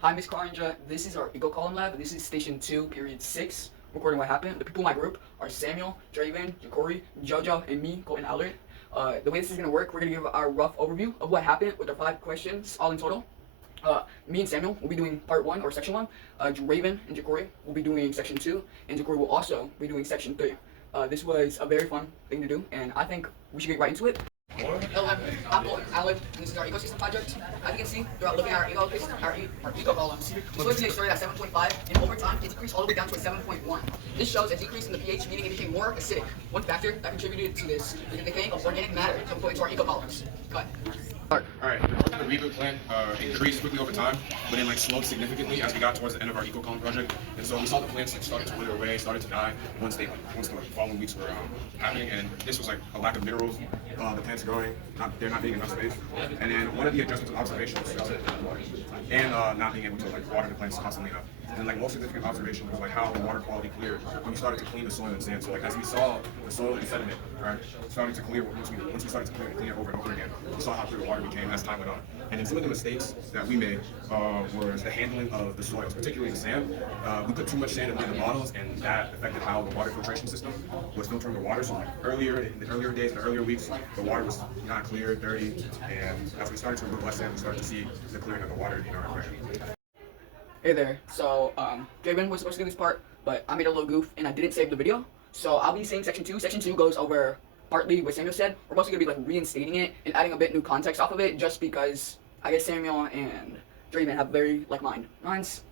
Hi, Miss Karanja. This is our EcoColumn lab. This is station 2, period 6, recording what happened. The people in my group are Samuel, Draven, Jacory, Jojo, and me, Colton Allard. The way this is going to work, we're going to give our rough overview of what happened with our 5 questions, all in total. Me and Samuel will be doing part 1 or section 1. Draven and Jacory will be doing section 2, and Jacory will also be doing section 3. This was a very fun thing to do, and I think we should get right into it. Hello, I'm Colton Allard, and this is our ecosystem project. As you can see, throughout looking at our eco-columns, the soil pH started at 7.5, and over time, it decreased all the way down to a 7.1. This shows a decrease in the pH, meaning it became more acidic. One factor that contributed to this is the decay of organic matter to put into our eco-columns. Cut. Alright, the reboot plant increased quickly over time, but it slowed significantly as we got towards the end of our EcoColumn project. And so we saw the plants started to wither away, started to die once the following weeks were happening. And this was a lack of minerals. The plants growing, there not being enough space. And then one of the adjustments of observation was and not being able to water the plants constantly enough. And most significant observation was how the water quality cleared when we started to clean the soil and sand. So as we saw the soil and sediment, right, starting to clear once we started to clean it over and over again, we saw how clear the water became as time went on. And then some of the mistakes that we made was the handling of the soils, particularly the sand. We put too much sand in the bottles, and that affected how the water filtration system was filtering the water. So earlier in the earlier days, in the earlier weeks, the water was not clear, dirty, and as we started to remove less sand, we started to see the clearing of the water in our aquarium. Hey there. So, Draven was supposed to do this part, but I made a little goof and I didn't save the video. So I'll be saying section 2. Section 2 goes over partly what Samuel said. We're mostly going to be reinstating it and adding a bit new context off of it, just because I guess Samuel and Draven have very minds.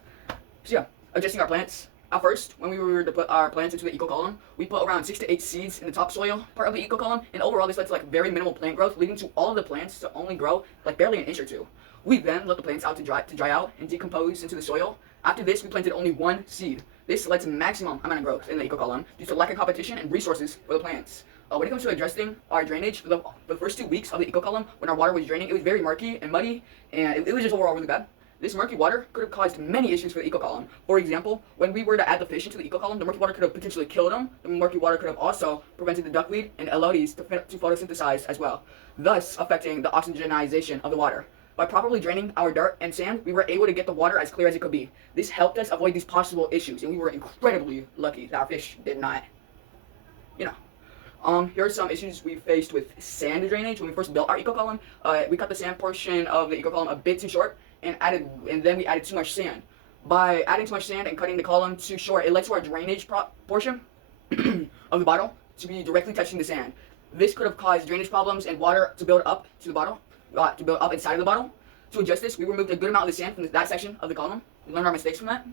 So yeah, adjusting our plants. At first, when we were to put our plants into the eco-column, we put around 6 to 8 seeds in the topsoil part of the eco-column, and overall this led to very minimal plant growth, leading to all of the plants to only grow barely an inch or two. We then let the plants out to dry out and decompose into the soil. After this, we planted only 1 seed. This led to maximum amount of growth in the eco-column due to lack of competition and resources for the plants. When it comes to addressing our drainage, for the first 2 weeks of the eco-column, when our water was draining, it was very murky and muddy, and it was just overall really bad. This murky water could have caused many issues for the eco-column. For example, when we were to add the fish into the eco-column, the murky water could have potentially killed them. The murky water could have also prevented the duckweed and elotes to photosynthesize as well, thus affecting the oxygenization of the water. By properly draining our dirt and sand, we were able to get the water as clear as it could be. This helped us avoid these possible issues, and we were incredibly lucky that our fish did not, Here are some issues we faced with sand drainage when we first built our eco-column. We cut the sand portion of the eco-column a bit too short, and then we added too much sand. By adding too much sand and cutting the column too short, it led to our drainage portion of the bottle to be directly touching the sand. This could have caused drainage problems and water to build up to the bottle, to build up inside of the bottle. To adjust this, we removed a good amount of the sand from that section of the column. We learned our mistakes from that.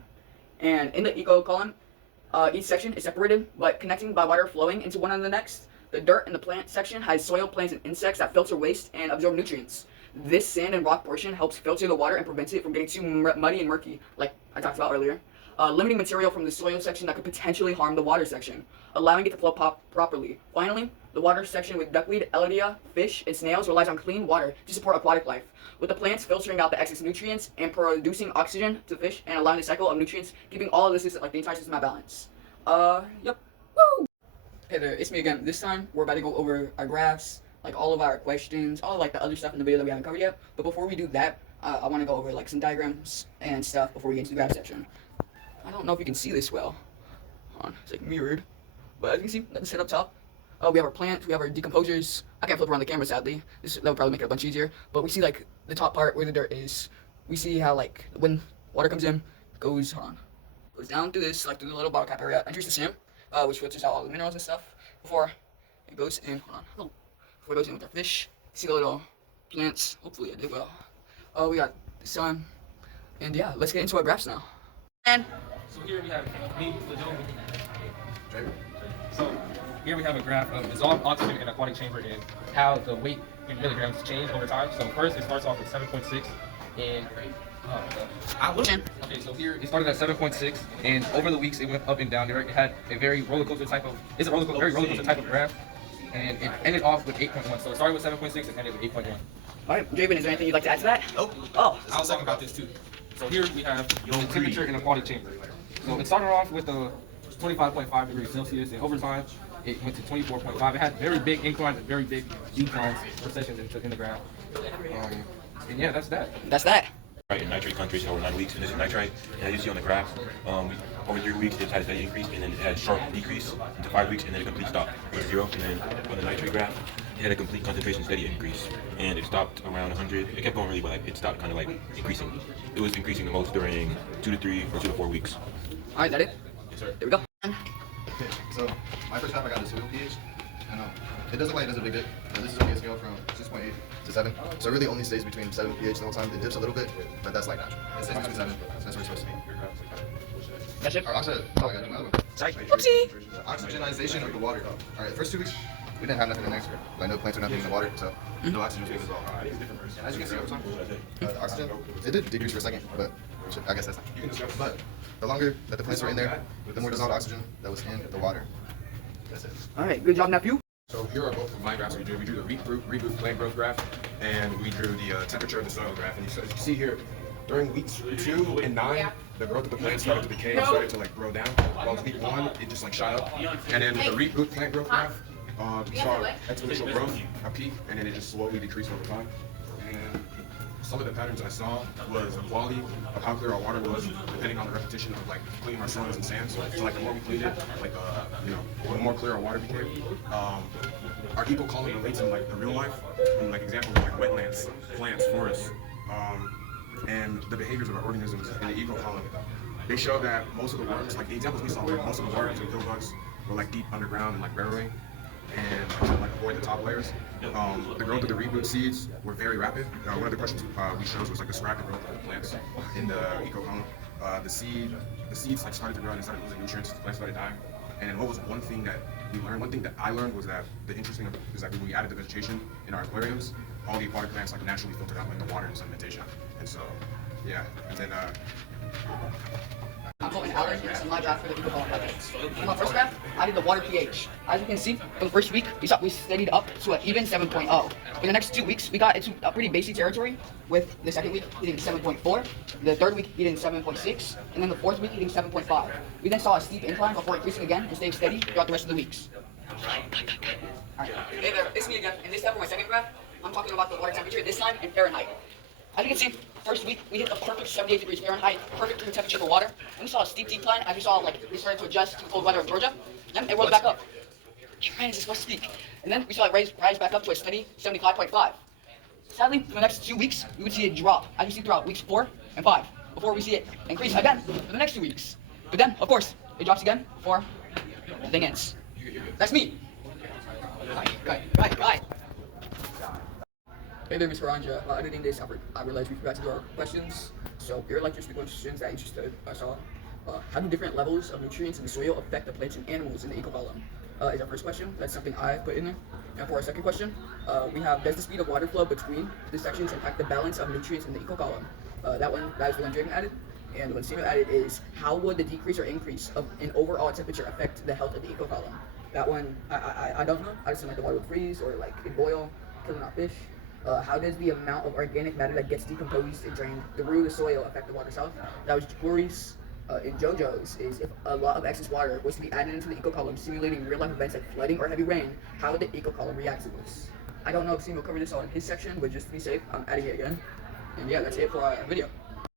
And in the eco-column, each section is separated, but connecting by water flowing into one another next. The dirt in the plant section has soil, plants, and insects that filter waste and absorb nutrients. This sand and rock portion helps filter the water and prevents it from getting too muddy and murky, like I talked about earlier. Limiting material from the soil section that could potentially harm the water section, allowing it to flow properly. Finally, the water section with duckweed, elodia, fish, and snails relies on clean water to support aquatic life, with the plants filtering out the excess nutrients and producing oxygen to the fish and allowing the cycle of nutrients, keeping all of this the entire system at balance. Yep. Woo! Hey there, it's me again. This time, we're about to go over our graphs, all of our questions, all of the other stuff in the video that we haven't covered yet. But before we do that, I want to go over some diagrams and stuff before we get into the graph section. I don't know if you can see this well. Hold on, it's mirrored. But as you can see, that's set up top. We have our plants, we have our decomposers. I can't flip around the camera sadly. That would probably make it a bunch easier. But we see the top part where the dirt is. We see how when water comes in, goes down through this, through the little bottle cap area, enters the sand, which filters out all the minerals and stuff before it goes in. Before it goes in with our fish. See the little plants. Hopefully I did well. We got the sun. And yeah, let's get into our graphs now. And so here we have me, So here we have a graph of dissolved oxygen in aquatic chamber and how the weight in milligrams change over time. So first it starts off with 7.6 and okay, so here it started at 7.6 and over the weeks it went up and down. It had a very very roller coaster type of graph, and it ended off with 8.1. So it started with 7.6 and ended with 8.1. Alright, Draven, is there anything you'd like to add to that? Nope. Oh. I was talking about this too. So here we have the temperature in aquatic chamber. So it started off with a 25.5 degrees Celsius, and over time it went to 24.5. It had very big inclines and very big declines for sections in the graph. And yeah, that's that. That's that. Right, in nitrate concentration over 9 weeks, and this is nitrite. And as you see on the graph, over 3 weeks it had a steady increase, and then it had a sharp decrease into 5 weeks, and then a complete stop with 0. And then on the nitrate graph, it had a complete concentration steady increase, and it stopped around 100. It kept going really, but like, it stopped kind of like increasing. It was increasing the most during 2 to 3 or 2 to 4 weeks. All right, is that it? Yes, sir. There we go. Okay, so my first half I got the soil pH, and it doesn't like it does a big dip. This is only a scale from 6.8 to 7, so it really only stays between 7 pH the whole time. It dips a little bit, but that's like natural. It stays between 7, so that's where it's supposed to be. That's it. Our oxide, oh, I got another one. Sorry. Whoopsie. The oxygenization of the water. All right, the first 2 weeks we didn't have nothing in there, like no plants or nothing in the water, so no oxygen was being dissolved. And as you can see over time, the oxygen it did decrease for a second, but I guess that's not. But the longer that the plants were in there, the more dissolved oxygen that was in the water. That's it. All right, good job, nephew. So here are both of my graphs we drew. We drew the reboot plant growth graph, and we drew the temperature of the soil graph. And as you can see here, during weeks 2 and 9, the growth of the plant started to decay and started to like grow down. While week 1, it just like shot up. And then with the reboot plant growth graph, we saw exponential growth, a peak, and then it just slowly decreased over time. And some of the patterns I saw was the quality of how clear our water was, depending on the repetition of like cleaning our soils and sands. So like the more we cleaned it, like the more clear our water became. Our EcoColumn relates in like the real life, and like examples of like wetlands, plants, forests, and the behaviors of our organisms in the EcoColumn. They show that most of the worms, like the examples we saw, like most of the worms and pill bugs were like deep underground and like burrowing, and to like avoid the top layers. The growth of the reboot seeds were very rapid. One of the questions we chose was like describe the growth of the plants in the EcoColumn. The seeds like started to grow and started losing nutrients. The plants started dying. And then what was one thing that we learned? One thing that I learned was that the interesting is that when we added the vegetation in our aquariums, all the aquatic plants like naturally filtered out like the water and sedimentation. And so, yeah. And then I'm putting Alex and some live graph for the EcoColumn project. For my first graph, I did the water pH. As you can see, for the first week, we steadied up to an even 7.0. For the next 2 weeks, we got into a pretty basic territory, with the second week hitting 7.4, the third week hitting 7.6, and then the fourth week hitting 7.5. We then saw a steep incline before increasing again and staying steady throughout the rest of the weeks. Alright, hey there, it's me again. And this time for my second graph, I'm talking about the water temperature, this time in Fahrenheit. As you can see, first week we hit the perfect 78 degrees Fahrenheit, perfect temperature for water. And we saw a steep decline as we saw like we started to adjust to the cold weather of Georgia. Then it rose back up. Ryan is supposed to speak. And then we saw it rise back up to a steady 75.5. Sadly, for the next 2 weeks, we would see it drop, as you see throughout weeks 4 and 5, before we see it increase again for the next 2 weeks. But then, of course, it drops again before the thing ends. That's me. Guy. Hey there, Ms. Karanja. Editing this, I realized we forgot to do our questions. So here are like just the questions that interested us all. How do different levels of nutrients in the soil affect the plants and animals in the EcoColumn? Is our first question. That's something I put in there. And for our second question, we have, does the speed of water flow between the sections impact the balance of nutrients in the EcoColumn? That is the one Draven added. And the one Samuel added is, how would the decrease or increase in overall temperature affect the health of the EcoColumn? That one, I don't know. I just think like the water would freeze or like it boil, killing our fish. How does the amount of organic matter that gets decomposed and drained through the soil affect the water itself? That was Corey's. In JoJo's is, if a lot of excess water was to be added into the EcoColumn, simulating real-life events like flooding or heavy rain, how would the EcoColumn react to this? I don't know if Samuel covered this all in his section, but just to be safe, I'm adding it again. And yeah, that's it for our video.